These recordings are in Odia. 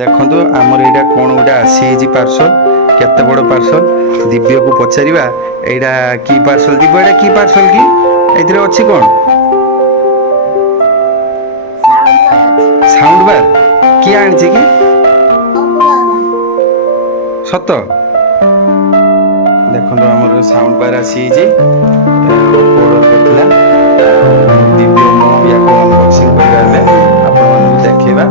ଦେଖନ୍ତୁ ଆମର ଏଇଟା କ'ଣ ଗୋଟେ ଆସିଯାଇଛି ପାର୍ସଲ, କେତେ ବଡ଼ ପାର୍ସଲ। ଦିବ୍ୟକୁ ପଚାରିବା ଏଇଟା କି ପାର୍ସଲ। ଦିବ୍ୟ ଏଇଟା କି ପାର୍ସଲ କି, ଏଇଥିରେ ଅଛି କ'ଣ? ସାଉଣ୍ଡ ବାର। କିଏ ଆଣିଛି କି ସତ? ଦେଖନ୍ତୁ ଆମର ସାଉଣ୍ଡ ବାର ଆସିଯାଇଛି, ଅର୍ଡ଼ର କରିଥିଲା ଦିବ୍ୟ। ମୁଁ ୟାକୁ ଅନବକ୍ସିଂ କରିବା, ଏବେ ଆପଣମାନଙ୍କୁ ଦେଖେଇବା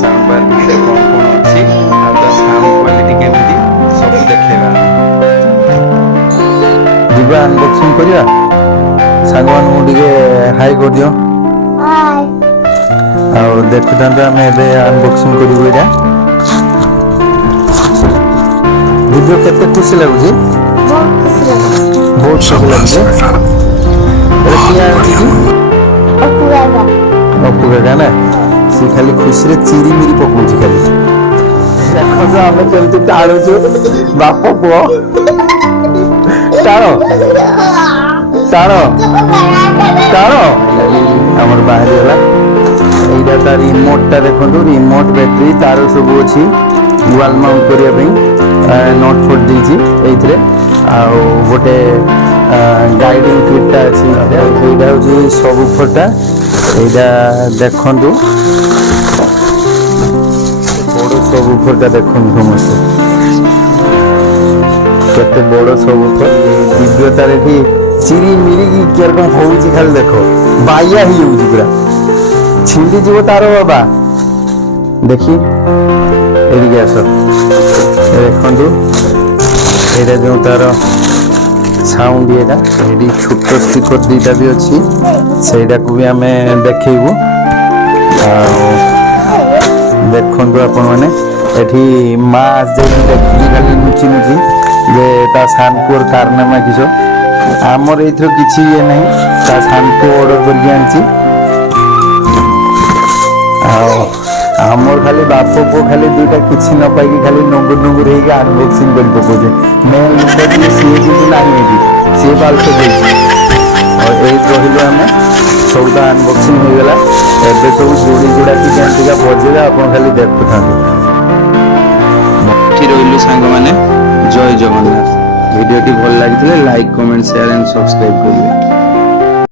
ସାଉଣ୍ଡ ବାର ଭିତରେ କ'ଣ କ'ଣ ଅଛି ଆଉ ତା ସାଉଣ୍ଡ କ୍ୱାଲିଟି କେମିତି ସବୁ ଦେଖେଇବା। ଯିବା ଅନବକ୍ସିଂ କରିବା। ସାଙ୍ଗମାନଙ୍କୁ ଟିକେ ହାଇ କରିଦିଅ। ଆଉ ଦେଖୁଥାନ୍ତୁ ଆମେ ଏବେ ଅନବକ୍ସିଂ କରିବୁ ଏଇଟା। ଦିବ୍ୟ କେତେ ଖୁସି ଲାଗୁଛି? ବହୁତ ଖୁସି ଲାଗୁଛି। ଏଇଟା କିଏ ଆଣିଛି କି? ଅପୁ କାକା ନା, ସେ ଖାଲି ଖୁସିରେ ଚିରିମିରି ପକଉଛି ଖାଲି। ଦେଖନ୍ତୁ ଆମେ କେମିତି ଟାଣୁଛୁ ବାପ ପୁଅ। ଟାଣ ଟାଣ ଟାଣ। ଆମର ବାହାରିଗଲା। ଏଇଟା ତା ରିମୋଟଟା ଦେଖନ୍ତୁ, ରିମୋଟ ବ୍ୟାଟେରୀ ତାର ସବୁ ଅଛି ୱାଲ୍ ମାଉଣ୍ଟ କରିବା ପାଇଁ। ନଟ୍ ଫଟ୍ ଦେଇଛି ଏଇଥିରେ। ଆଉ ଗୋଟେ ଗାଇଡିଂ କିଟ୍ଟା ଅଛି। ଏଇଟା ହେଉଛି ସବୁ ଫଟା। ଏଇଟା ଦେଖନ୍ତୁ ବଡ଼ ସବୁ ଫଟା, ଦେଖନ୍ତୁ ସମସ୍ତେ କେତେ ବଡ଼ ସବୁ ଫଟ। ଦିବ୍ୟ ତାର ଏଠି ଚିରି ମିରିକି କିରକମ ହଉଛି ଖାଲି ଦେଖ, ବାଇଆ ହେଇଯାଉଛି ପୁରା, ଛିଣ୍ଡି ଯିବ ତାର ବାବା। ଦେଖି ଏଠିକି ଆସ, ଦେଖନ୍ତୁ ଏଇଟା ଯେଉଁ ତାର ସାଉଣ୍ଡ ଇଏଟା। ଏଠି ଛୋଟ ସ୍ପିକର ଦୁଇଟା ବି ଅଛି, ସେଇଟାକୁ ବି ଆମେ ଦେଖେଇବୁ। ଆଉ ଦେଖନ୍ତୁ ଆପଣମାନେ ଏଠି ମା ଆସିଯାଇକି ଦେଖୁଛି ଖାଲି ନୁଚି ନୁଚି ଯେ ତା ସାନପୁଅର କାରନାମା କିସ। ଆମର ଏଇଥିର କିଛି ଇଏ ନାହିଁ, ତା ସାନପୁଅ ଅର୍ଡ଼ର କରିକି ଆଣିଛି। ଆଉ ଆମର ଖାଲି ବାପ ପୁଅ ଖାଲି ଦୁଇଟା କିଛି ନ ପାଇକି ଖାଲି ନଙ୍ଗୁର ନଙ୍ଗୁର ହେଇକି ଅନବକ୍ସିଂ କରି ପକଉଛେ। ମେନ୍ ଲୋକ ଯିଏ ସିଏ କିନ୍ତୁ ନାହିଁ ଏଠି, ସିଏ ବାଲସ ଦେଇଛି। ଆଉ ଏଇଠି ରହିଲୁ ଆମେ, ସବୁଟା ଅନବକ୍ସିଂ ହେଇଗଲା। ଏବେ ସବୁ ଯୋଡ଼ି ଯୋଡ଼ାକି କେମିତିକା ବଜେଇବା ଆପଣ ଖାଲି ଦେଖୁଥାନ୍ତୁ। ଏଠି ରହିଲୁ ସାଙ୍ଗମାନେ। ଜୟ ଜଗନ୍ନାଥ। ଭିଡ଼ିଓଟି ଭଲ ଲାଗିଥିଲେ like, comment, share and subscribe କରିବେ।